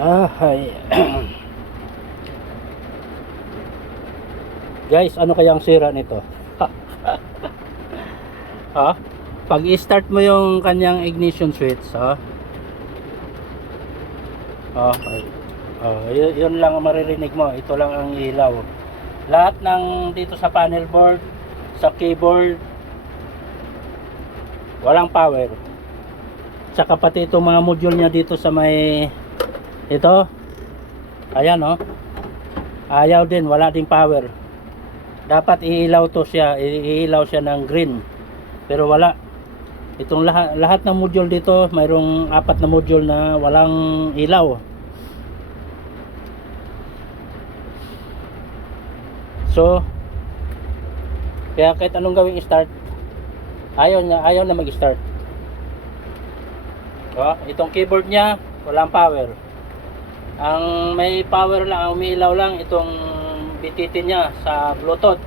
Hay. Guys, ano kayang sira nito? Ha? Pag i-start mo yung kanyang ignition switch, ha? Okay. Yun lang ang maririnig mo. Ito lang ang ilaw. Lahat ng dito sa panel board, sa keyboard, walang power. Tsaka pati itong mga module niya dito sa may ito. Ayan, oh. Ayaw din, wala ding power. Dapat iilaw to siya, iilaw siya ng green. Pero wala. Itong lahat ng module dito, mayroong 4 na module na walang ilaw. So, kaya kahit anong gawing start, ayaw na mag-start. Itong keyboard niya, walang power. Ang may power lang, ang umiilaw lang itong bititin niya sa Bluetooth.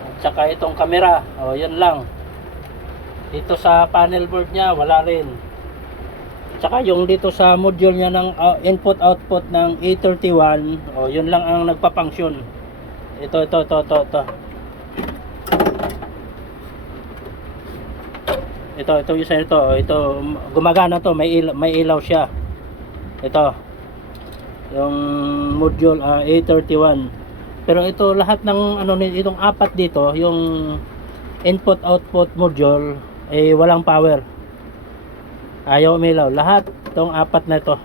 At saka itong camera, yun lang. Dito sa panel board niya, wala rin. At saka yung dito sa module niya ng input-output ng A31, yun lang ang nagpa-function. Ito. Ito isa ito. Ito gumagana to, may ilaw siya. Ito. Yung module A31. Pero ito lahat ng itong 4 dito, yung input output module walang power. Ayaw umilaw. Lahat itong 4 na ito.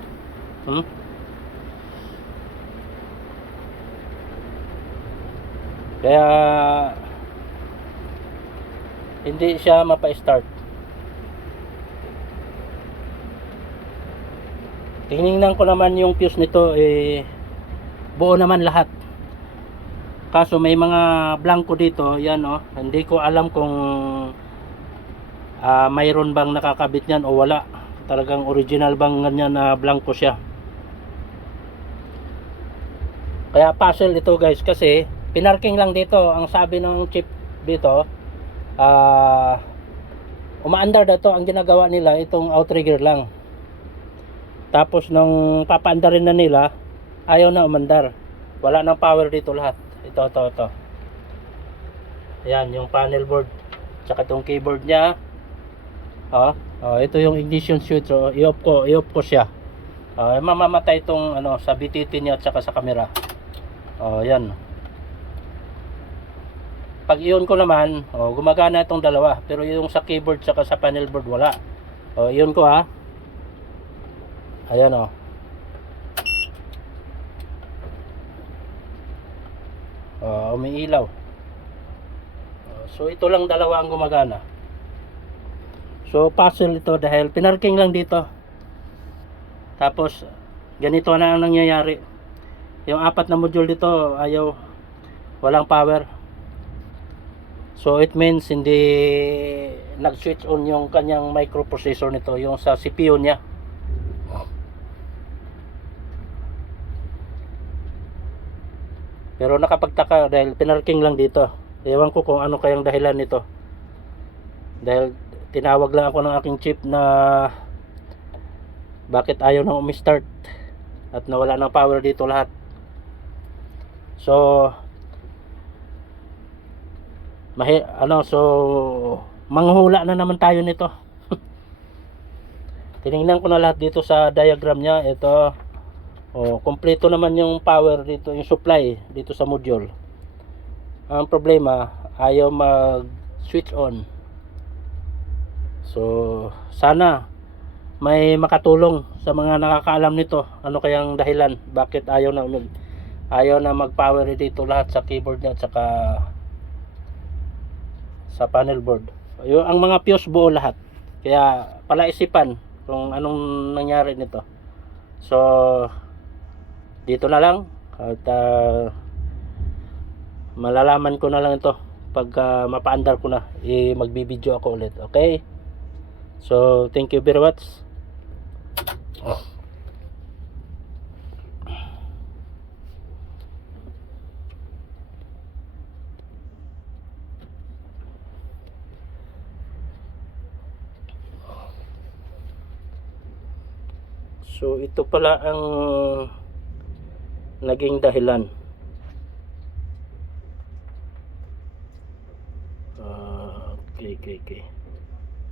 Kaya hindi siya mapa-start. Tinignan ko naman yung fuse nito, buo naman lahat. Kaso may mga blanco dito, yan hindi ko alam kung mayroon bang nakakabit niyan o wala. Talagang original bang ganyan na blanco siya. Kaya puzzle ito guys, kasi pinarking lang dito. Ang sabi ng chip dito, umaandar na to. Ang ginagawa nila, itong outrigger lang. Tapos nung papaandarin na nila, ayaw na umandar. Wala nang power dito lahat. Ito. Ayan, yung panel board. Tsaka itong keyboard niya. Ito yung ignition switch. I-off ko siya. Mamamatay itong sa BTT niya at saka sa camera. Yan. Pag i-on ko naman, gumagana itong dalawa. Pero yung sa keyboard saka sa panel board, wala. I-on ko Ayan umiilaw. So ito lang dalawa ang gumagana. So puzzle ito dahil pinarking lang dito. Tapos ganito na ang nangyayari. Yung 4 na module dito walang power. So it means hindi nag-switch on yung kanyang microprocessor nito, yung sa CPU niya. Pero nakapagtaka dahil pinarking lang dito. Ewan ko kung ano kayang dahilan nito. Dahil tinawag lang ako ng aking chip na bakit ayaw nang umi-start at nawala ng power dito lahat. So manghula na naman tayo nito. Tiningnan ko na lahat dito sa diagram niya. Ito kompleto naman yung power dito, yung supply dito sa module. Ang problema, ayaw mag switch on. So sana may makatulong sa mga nakakaalam nito. Ano kayang dahilan bakit ayaw na mag power dito lahat sa keyboard niya at saka sa panel board. Ang mga fuse buo lahat. Kaya palaisipan kung anong nangyari nito. So dito na lang at malalaman ko na lang ito pag mapaandar ko na, magbibideo ako ulit. Okay, so thank you very much. So ito pala ang naging dahilan. Okay.